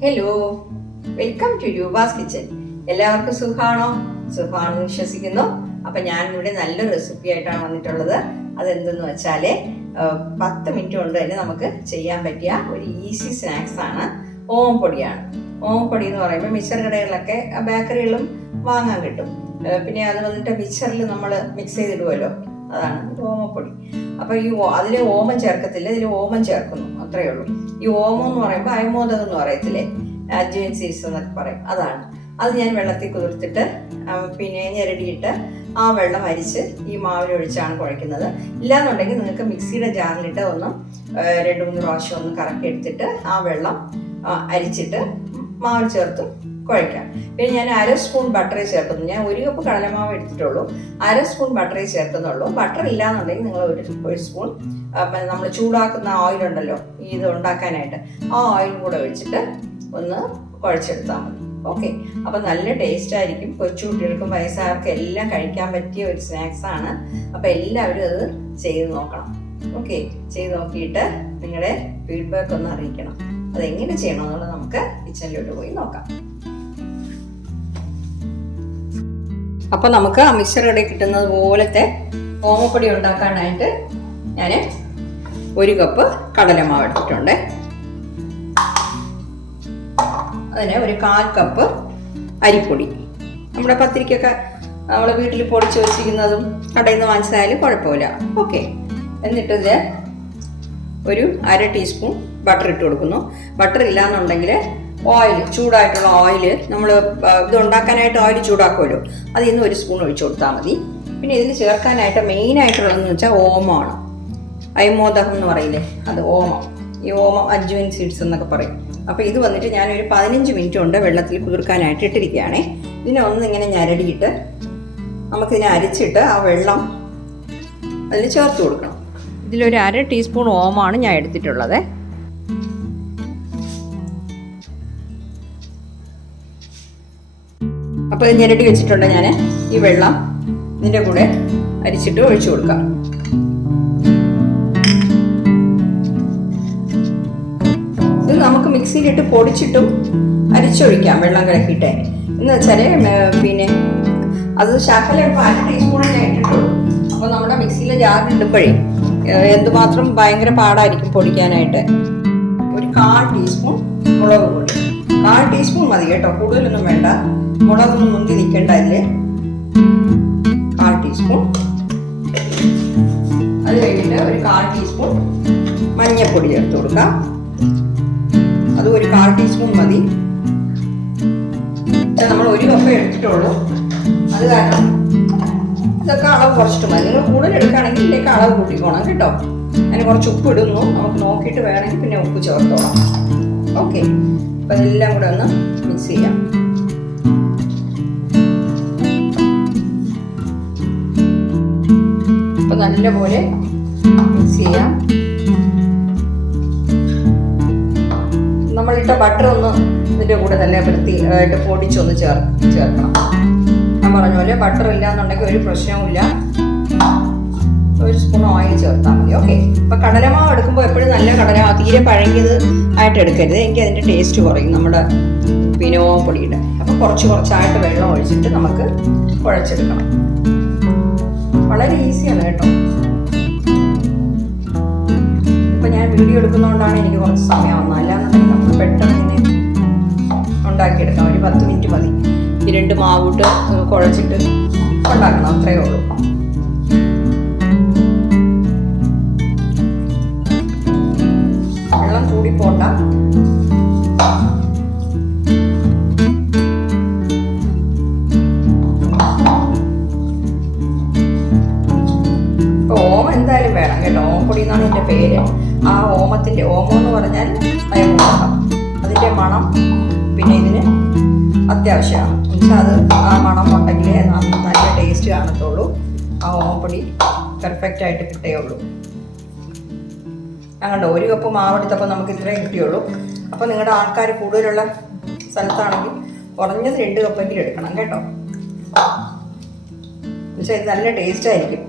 Hello, welcome to Rupa's kitchen. എല്ലാവർക്കും സുഖമാണെന്ന് വിശ്വസിക്കുന്നു. അപ്പം ഞാനിവിടെ നല്ലൊരു റെസിപ്പി ആയിട്ടാണ് വന്നിട്ടുള്ളത്. അതെന്തെന്ന് വെച്ചാൽ 10 മിനിറ്റ് കൊണ്ട് തന്നെ നമുക്ക് ചെയ്യാൻ പറ്റിയ ഒരു ഈസി സ്നാക്സ് ആണ്. ഓമപ്പൊടിയാണ്. ഓമപ്പൊടി എന്ന് പറയുമ്പോൾ മിക്സർ കടകളിലൊക്കെ ബേക്കറികളിലും വാങ്ങാൻ കിട്ടും. പിന്നെ അത് വന്നിട്ട് മിക്സറിൽ നമ്മൾ മിക്സ് ചെയ്തിടുമല്ലോ, അതാണ് ഓമപ്പൊടി. അപ്പോൾ അതിൽ ഓമം ചേർക്കത്തില്ല, ഇതിൽ ഓമം ചേർക്കുന്നു, അത്രയേ ഉള്ളൂ. ഈ ഓമം എന്ന് പറയുമ്പോൾ അയമോദകം എന്ന് പറയത്തില്ലേ, അജ്വൈൻ സീഡ്സ് എന്നൊക്കെ പറയും, അതാണ്. അത് ഞാൻ വെള്ളത്തിൽ കുതിർത്തിട്ട് പിന്നെ ഞെരടിയിട്ട് ആ വെള്ളം അരിച്ച് ഈ മാവിലൊഴിച്ചാണ് കുഴയ്ക്കുന്നത്. ഇല്ലാന്നുണ്ടെങ്കിൽ നിങ്ങൾക്ക് മിക്സിയുടെ ജാറിലിട്ട് ഒന്ന് 2-3 പ്രാവശ്യം ഒന്ന് കറക്കി എടുത്തിട്ട് ആ വെള്ളം അരിച്ചിട്ട് മാവിൽ ചേർത്ത് കുഴയ്ക്കാം. പിന്നെ ഞാൻ 1/2 സ്പൂൺ ബട്ടറിൽ ചേർക്കുന്നു. ഞാൻ 1 കപ്പ് കടലമാവ് എടുത്തിട്ടുള്ളൂ, 1/2 സ്പൂൺ ബട്ടറിൽ ചേർക്കുന്നുള്ളൂ. ബട്ടർ ഇല്ലാന്നുണ്ടെങ്കിൽ നിങ്ങൾ ഒരു സ്പൂൺ നമ്മൾ ചൂടാക്കുന്ന ഓയിലുണ്ടല്ലോ, ഇത് ഉണ്ടാക്കാനായിട്ട്, ആ ഓയിലും കൂടെ ഒഴിച്ചിട്ട് ഒന്ന് കുഴച്ചെടുത്താൽ മതി. ഓക്കെ, അപ്പം നല്ല ടേസ്റ്റ് ആയിരിക്കും. കൊച്ചുകുട്ടികൾക്കും വയസ്സായവർക്കും എല്ലാം കഴിക്കാൻ പറ്റിയ ഒരു സ്നാക്സ് ആണ്. അപ്പം എല്ലാവരും അത് ചെയ്ത് നോക്കണം. ഓക്കെ, ചെയ്ത് നോക്കിയിട്ട് നിങ്ങളുടെ ഫീഡ്ബാക്ക് ഒന്ന് അറിയിക്കണം. അതെങ്ങനെ ചെയ്യണമെന്നുള്ളത് നമുക്ക് കിച്ചണിലോട്ട് പോയി നോക്കാം. അപ്പോൾ നമുക്ക് ആ മിക്സർ കടയിൽ കിട്ടുന്നത് പോലത്തെ ഓമപ്പൊടി ഉണ്ടാക്കാനായിട്ട് ഞാൻ 1 കപ്പ് കടലമാവ് എടുത്തിട്ടുണ്ട്. അതിന് 1/4 കപ്പ് അരിപ്പൊടി, നമ്മുടെ പത്തിരിക്കൊക്കെ നമ്മൾ വീട്ടിൽ പൊടിച്ച് വെച്ചിരിക്കുന്നതും കടയിൽ നിന്ന് വാങ്ങിച്ചതായാലും കുഴപ്പമില്ല. ഓക്കെ, എന്നിട്ടിതിൽ 1/2 ടീസ്പൂൺ ബട്ടർ ഇട്ട് കൊടുക്കുന്നു. ബട്ടർ ഇല്ലാന്നുണ്ടെങ്കിൽ ഓയിൽ, ചൂടായിട്ടുള്ള ഓയിൽ, നമ്മൾ ഇത് ഉണ്ടാക്കാനായിട്ട് ഓയിൽ ചൂടാക്കുമല്ലോ, അതിൽ നിന്ന് 1 സ്പൂൺ ഒഴിച്ചു കൊടുത്താൽ മതി. പിന്നെ ഇതിൽ ചേർക്കാനായിട്ട് മെയിനായിട്ടുള്ളതെന്ന് വെച്ചാൽ ഓമമാണ്. അയമോദകം എന്ന് പറയില്ലേ, അത് ഓമം. ഈ ഓമം അജ്വൈൻ സീഡ്സ് എന്നൊക്കെ പറയും. അപ്പോൾ ഇത് വന്നിട്ട് ഞാനൊരു 15 മിനിറ്റ് കൊണ്ട് വെള്ളത്തിൽ കുതിർക്കാനായിട്ട് ഇട്ടിരിക്കുകയാണേ. ഇതിനെ ഇങ്ങനെ ഞരടിയിട്ട് നമുക്കിതിനെ അരിച്ചിട്ട് ആ വെള്ളം അതിൽ ചേർത്ത് കൊടുക്കണം. ഇതിലൊരു 1/2 ടീസ്പൂൺ ഓമാണ് ഞാൻ എടുത്തിട്ടുള്ളത്. അപ്പോൾ ഇത് ഞെരടി വെച്ചിട്ടുണ്ട്. ഞാൻ ഈ വെള്ളം ഇതിൻ്റെ കൂടെ അരിച്ചിട്ട് ഒഴിച്ചു കൊടുക്കാം. ഇത് നമുക്ക് മിക്സിയിലിട്ട് പൊടിച്ചിട്ടും അരിച്ചൊഴിക്കാം, വെള്ളം കലക്കിയിട്ട്. എന്ന് വെച്ചാൽ പിന്നെ അത് ശകലം 1/2 ടീസ്പൂണേ ഞാൻ ഇട്ടിട്ടുള്ളൂ. അപ്പോൾ നമ്മുടെ മിക്സിയിലെ ജാറിലിടുമ്പോഴേ എന്തുമാത്രം ഭയങ്കര പാടായിരിക്കും പൊടിക്കാനായിട്ട്. 1/4 ടീസ്പൂൺ മുളക് പൊടി, 1/4 ടീസ്പൂൺ മതി കേട്ടോ, കൂടുതലൊന്നും വേണ്ട. മുളകൊന്നും മുന്തി നിൽക്കേണ്ട. അതിൽ 1/4 ടീസ്പൂൺ. അത് കഴിഞ്ഞിട്ട് 1/4 ടീസ്പൂൺ മഞ്ഞൾപ്പൊടി ചേർത്ത് കൊടുക്കാം. അത് 1/4 ടീസ്പൂൺ മതി. നമ്മൾ 1 കപ്പ് എടുത്തിട്ടുള്ളൂ, അത് കാരണം ഇതൊക്കെ അളവ് കുറച്ചിട്ട് മതി. നിങ്ങൾ കൂടുതൽ എടുക്കുകയാണെങ്കിൽ ഇതിലേക്ക് അളവ് കൂട്ടിക്കോണം കേട്ടോ. അതിന് കുറച്ച് ഉപ്പ് ഇടുന്നു, നമുക്ക് നോക്കിയിട്ട് വേണമെങ്കിൽ പിന്നെ ഉപ്പ് ചേർത്തോളാം. ഓക്കെ, അപ്പം ഇതെല്ലാം കൂടെ ഒന്ന് മിക്സ് ചെയ്യാം. അപ്പം നല്ലപോലെ മിക്സ് ചെയ്യാം. നമ്മളിട്ട ബട്ടർ ഒന്ന് ഇതിൻ്റെ കൂടെ നല്ല വൃത്തിയായിട്ട് പൊടിച്ചൊന്ന് ചേർക്കണം. ഞാൻ പറഞ്ഞ പോലെ ബട്ടർ ഇല്ലാന്നുണ്ടെങ്കിൽ ഒരു പ്രശ്നവുമില്ല, 1 സ്പൂൺ ഓയിൽ ചേർത്താൽ മതി. ഓക്കെ, ഇപ്പം കടലമാവ് എടുക്കുമ്പോൾ എപ്പോഴും നല്ല കടലമാവ്, തീരെ പഴകിയത് ആയിട്ട് എടുക്കരുത്, എനിക്ക് അതിൻ്റെ ടേസ്റ്റ് കുറയും നമ്മുടെ പിന്നെ ഓമപ്പൊടിയുടെ. അപ്പം കുറച്ചായിട്ട് വെള്ളം ഒഴിച്ചിട്ട് നമുക്ക് കുഴച്ചെടുക്കണം. വളരെ ഈസിയാണ് കേട്ടോ. ഇപ്പം ഞാൻ വീഡിയോ എടുക്കുന്നതുകൊണ്ടാണ് എനിക്ക് കുറച്ച് സമയം വന്നത്, അല്ലാന്നുണ്ടെങ്കിൽ നമുക്ക് പെട്ടെന്ന് ഇങ്ങനെ ഉണ്ടാക്കിയെടുക്കാം. ഒരു 10 മിനിറ്റ് മതി. ഈ 2 മാവിട്ട് കുഴച്ചിട്ട് ഉണ്ടാക്കണം, അത്രയേ ഉള്ളൂ. വെള്ളം കൂടി പോണ്ട. ഓമം എന്തായാലും വേണം കേട്ടോ. ഓമപ്പൊടി എന്നാണ് എൻ്റെ പേര്. ആ ഓമം എന്ന് പറഞ്ഞാൽ അയമോദകം, അതിൻ്റെ മണം പിന്നെ ഇതിന് അത്യാവശ്യമാണ്. എന്നുവെച്ചാൽ അത് ആ മണം ഉണ്ടെങ്കിലേ നല്ല ടേസ്റ്റ് കാണത്തുള്ളൂ. ആ ഓമപ്പൊടി പെർഫെക്റ്റ് ആയിട്ട് കിട്ടുകയുള്ളൂ. അങ്ങനെ 1 കപ്പ് മാവെടുത്തപ്പോൾ നമുക്ക് ഇത്രയും കിട്ടിയുള്ളൂ. അപ്പോൾ നിങ്ങളുടെ ആൾക്കാർ കൂടുതലുള്ള സ്ഥലത്താണെങ്കിൽ കുറഞ്ഞത് 2 കപ്പെങ്കിലും എടുക്കണം കേട്ടോ. എന്നുവെച്ചാൽ ഇത് നല്ല ടേസ്റ്റ് ആയിരിക്കും,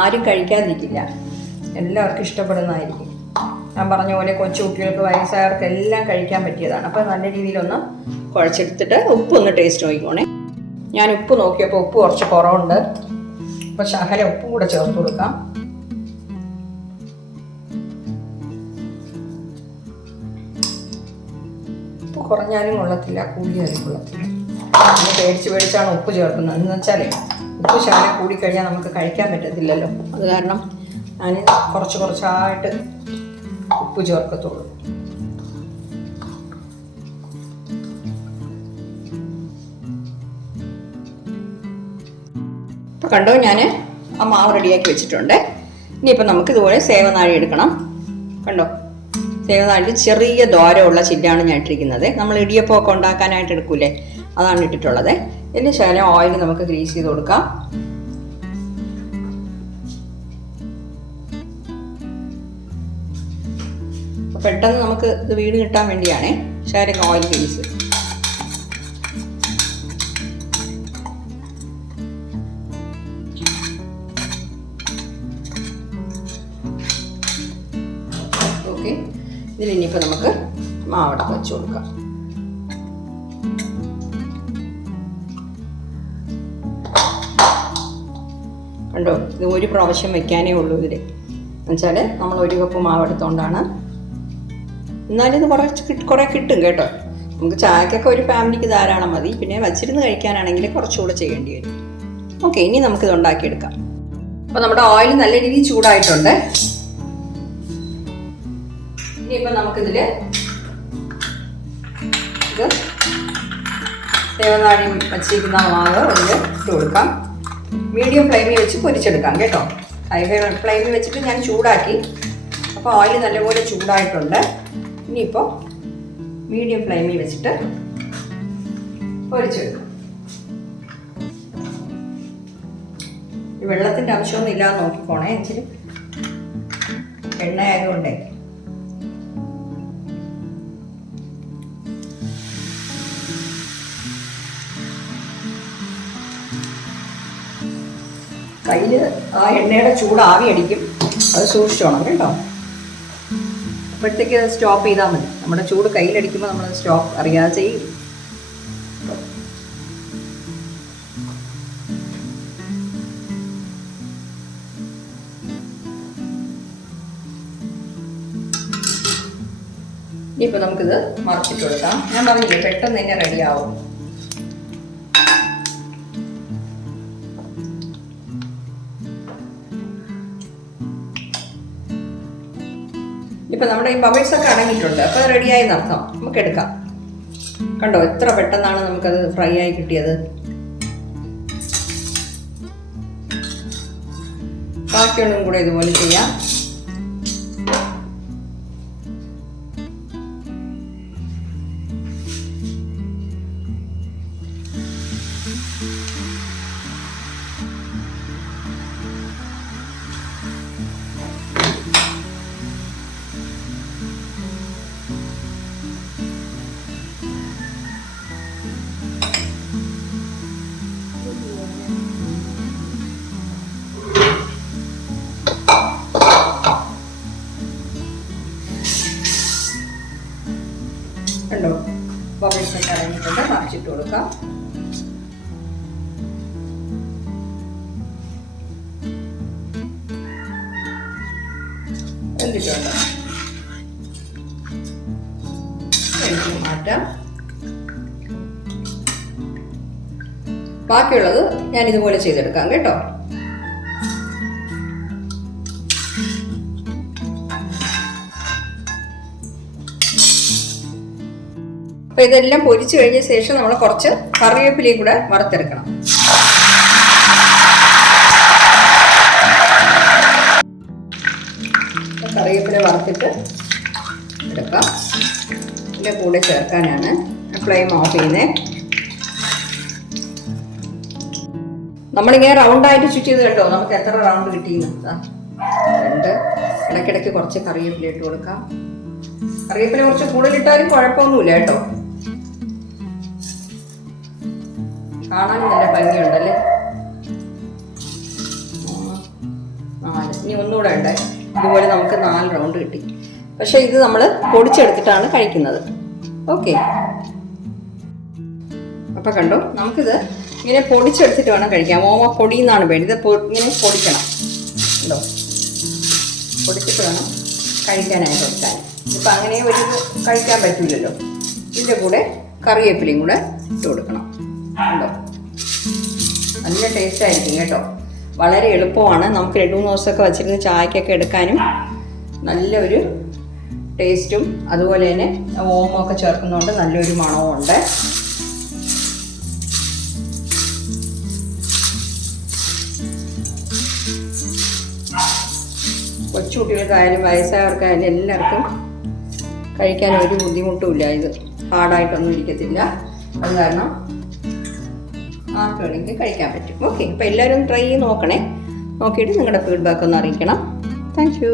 ആരും കഴിക്കാതിരിക്കില്ല, എല്ലാവർക്കും ഇഷ്ടപ്പെടുന്നതായിരിക്കും. ഞാൻ പറഞ്ഞ പോലെ കൊച്ചു കുട്ടികൾക്ക് വയസ്സായവർക്ക് എല്ലാം കഴിക്കാൻ പറ്റിയതാണ്. അപ്പോൾ നല്ല രീതിയിലൊന്ന് കുഴച്ചെടുത്തിട്ട് ഉപ്പൊന്ന് ടേസ്റ്റ് നോക്കിക്കോണേ. ഞാൻ ഉപ്പ് നോക്കിയപ്പോൾ ഉപ്പ് കുറച്ച് കുറവുണ്ട്. അപ്പോൾ ശകലം ഉപ്പും കൂടെ ചേർത്ത് കൊടുക്കാം. ഉപ്പ് കുറഞ്ഞാലും കൊള്ളത്തില്ല, കൂടിയാലും കൊള്ളത്തില്ല. നമ്മൾ പേടിച്ചാണ് ഉപ്പ് ചേർക്കുന്നത്. എന്ന് വെച്ചാൽ ഉപ്പ് ശകലം കൂടിക്കഴിഞ്ഞാൽ നമുക്ക് കഴിക്കാൻ പറ്റത്തില്ലല്ലോ. അത് കാരണം ഞാൻ കുറച്ചായിട്ട് ഉപ്പ് ചേർക്കത്തുള്ളൂ. ഇപ്പോൾ കണ്ടോ, ഞാൻ ആ മാവ് റെഡിയാക്കി വെച്ചിട്ടുണ്ട്. ഇനിയിപ്പോൾ നമുക്ക് ഇതുപോലെ സേവനാഴി എടുക്കണം. കണ്ടോ, സേവനാഴി ചെറിയ ദ്വാരമുള്ള ചില്ലാണ് ഞാൻ ഇട്ടിരിക്കുന്നത്. നമ്മൾ ഇടിയപ്പമൊക്കെ ഉണ്ടാക്കാനായിട്ട് എടുക്കൂലേ, അതാണ് ഇട്ടിട്ടുള്ളത്. ഇതിന് ശകലം ഓയിൽ നമുക്ക് ഗ്രീസ് ചെയ്ത് കൊടുക്കാം. പെട്ടെന്ന് നമുക്ക് ഇത് വീട് കിട്ടാൻ വേണ്ടിയാണേ ശകലം ഓയിൽ ഗ്രീസ്. ഓക്കെ, ഇതിലിനിയിപ്പോൾ നമുക്ക് മാവട വെച്ച് കൊടുക്കാം. കണ്ടോ, ഇത് ഒരു പ്രാവശ്യം വെക്കാനേ ഉള്ളൂ ഇതിൽ. എന്നുവെച്ചാൽ നമ്മൾ 1 കപ്പ് മാവ് എടുത്തോണ്ടാണ്. എന്നാലും ഇത് കുറേ കിട്ടും കേട്ടോ. നമുക്ക് ചായക്കൊക്കെ ഒരു ഫാമിലിക്ക് ധാരാളം മതി. പിന്നെ വച്ചിരുന്ന് കഴിക്കാനാണെങ്കിൽ കുറച്ചുകൂടെ ചെയ്യേണ്ടി വരും. ഓക്കെ, ഇനി നമുക്കിത് ഉണ്ടാക്കിയെടുക്കാം. അപ്പോൾ നമ്മുടെ ഓയിൽ നല്ല രീതിയിൽ ചൂടായിട്ടുണ്ട്. ഇനിയിപ്പോൾ നമുക്കിതിൽ ഇത് സേവനാഴി വച്ചിരിക്കുന്ന മാവ് ഒന്ന് ഇട്ട് കൊടുക്കാം. മീഡിയം ഫ്ലെയിമിൽ വെച്ച് പൊരിച്ചെടുക്കാം കേട്ടോ. ഹൈ ഫ്ലെയിമിൽ വെച്ചിട്ട് ഞാൻ ചൂടാക്കി. അപ്പോൾ ഓയിൽ നല്ലപോലെ ചൂടായിട്ടുണ്ട്. ഇനിയിപ്പോൾ മീഡിയം ഫ്ലെയിമിൽ വെച്ചിട്ട് പൊരിച്ചെടുക്കാം. വെള്ളത്തിൻ്റെ അംശമൊന്നും ഇല്ലാതെ നോക്കിക്കോണേ. ഇച്ചിരി എണ്ണ ആയതുകൊണ്ടേ. കയ്യിൽ ആ എണ്ണയുടെ ചൂട് ആവി അടിക്കും. അത് സൂക്ഷിച്ചോണം കേട്ടോ. അപ്പോഴത്തേക്ക് സ്റ്റോപ്പ് ചെയ്താൽ മതി. നമ്മുടെ ചൂട് കയ്യിലടിക്കുമ്പോൾ നമ്മൾ സ്റ്റോപ്പ് അറിയാതെ ചെയ്യും. ഇനിയിപ്പോൾ നമുക്കിത് മറിച്ചിട്ട് കൊടുക്കാം. ഞാൻ പറഞ്ഞില്ലേ പെട്ടെന്ന് തന്നെ റെഡിയാവും. ഇപ്പം നമ്മുടെ ഈ ബബിൾസ് ഒക്കെ അടങ്ങിയിട്ടുണ്ട്. അപ്പോൾ അത് റെഡിയായി നടത്താം, നമുക്ക് എടുക്കാം. കണ്ടോ, എത്ര പെട്ടെന്നാണ് നമുക്കത് ഫ്രൈ ആയി കിട്ടിയത്. ബാക്കിയൊന്നും കൂടെ ഇതുപോലെ ചെയ്യാം. കണ്ടോ, ബബിൾസ് ഒക്കെ അടങ്ങിയിട്ടുണ്ട്. മറിച്ചിട്ട് കൊടുക്കാം. എന്നിട്ടുണ്ട് മാറ്റാം. ബാക്കിയുള്ളത് ഞാൻ ഇതുപോലെ ചെയ്തെടുക്കാം കേട്ടോ. അപ്പോൾ ഇതെല്ലാം പൊരിച്ചു കഴിഞ്ഞ ശേഷം നമ്മൾ കുറച്ച് കറിവേപ്പിലയും കൂടെ വറുത്തെടുക്കണം. കറിവേപ്പില വറുത്തിട്ട് എടുക്കാം. ഇതിൻ്റെ കൂടെ ചേർക്കാനാണ്. ഫ്ലെയിം ഓഫ് ചെയ്യുന്നത്. നമ്മളിങ്ങനെ റൗണ്ടായിട്ട് ചുറ്റിയത് കേട്ടോ. നമുക്ക് എത്ര റൗണ്ട് കിട്ടിയെന്ന്. 2. ഇടയ്ക്കിടയ്ക്ക് കുറച്ച് കറിവേപ്പില ഇട്ട് കൊടുക്കാം. കറിവേപ്പില കുറച്ച് കൂടുതലിട്ടാലും കുഴപ്പമൊന്നുമില്ല കേട്ടോ. കാണാനും നല്ല ഭംഗിയുണ്ടല്ലേ. 4. ഇനി ഒന്നുകൂടെ ഉണ്ട്. ഇതുപോലെ നമുക്ക് 4 റൗണ്ട് കിട്ടി. പക്ഷെ ഇത് നമ്മൾ പൊടിച്ചെടുത്തിട്ടാണ് കഴിക്കുന്നത്. ഓക്കെ, അപ്പം കണ്ടോ, നമുക്കിത് ഇങ്ങനെ പൊടിച്ചെടുത്തിട്ട് വേണം കഴിക്കാം. ഓമപ്പൊടി എന്നാണ് പേര്. ഇത് ഇങ്ങനെ പൊടിക്കണം കേട്ടോ, പൊടിച്ചിട്ട് വേണം കഴിക്കാനായിട്ട് എടുക്കാൻ. ഇപ്പം അങ്ങനെ ഒരു കഴിക്കാൻ പറ്റില്ലല്ലോ. ഇതിൻ്റെ കൂടെ കറിവേപ്പിലയും കൂടെ ഇട്ട് കൊടുക്കണം കേട്ടോ. നല്ല ടേസ്റ്റ് ആയിരിക്കും കേട്ടോ. വളരെ എളുപ്പമാണ്. നമുക്ക് 2-3 ദിവസമൊക്കെ വച്ചിരുന്ന് ചായക്കൊക്കെ എടുക്കാനും നല്ലൊരു ടേസ്റ്റും അതുപോലെ തന്നെ ഓമൊക്കെ ചേർക്കുന്നതുകൊണ്ട് നല്ലൊരു മണവും ഉണ്ട്. കൊച്ചുകുട്ടികൾക്കായാലും വയസ്സായവർക്കായാലും എല്ലാവർക്കും കഴിക്കാൻ ഒരു ബുദ്ധിമുട്ടുമില്ല. ഇത് ഹാർഡായിട്ടൊന്നും ഇരിക്കത്തില്ല. അത് കാരണം ആർക്ക് വേണമെങ്കിലും കഴിക്കാൻ പറ്റും. ഓക്കെ, അപ്പോൾ എല്ലാവരും ട്രൈ ചെയ്ത് നോക്കണേ. നോക്കിയിട്ട് നിങ്ങളുടെ ഫീഡ്ബാക്ക് ഒന്ന് അറിയിക്കണം. Thank you.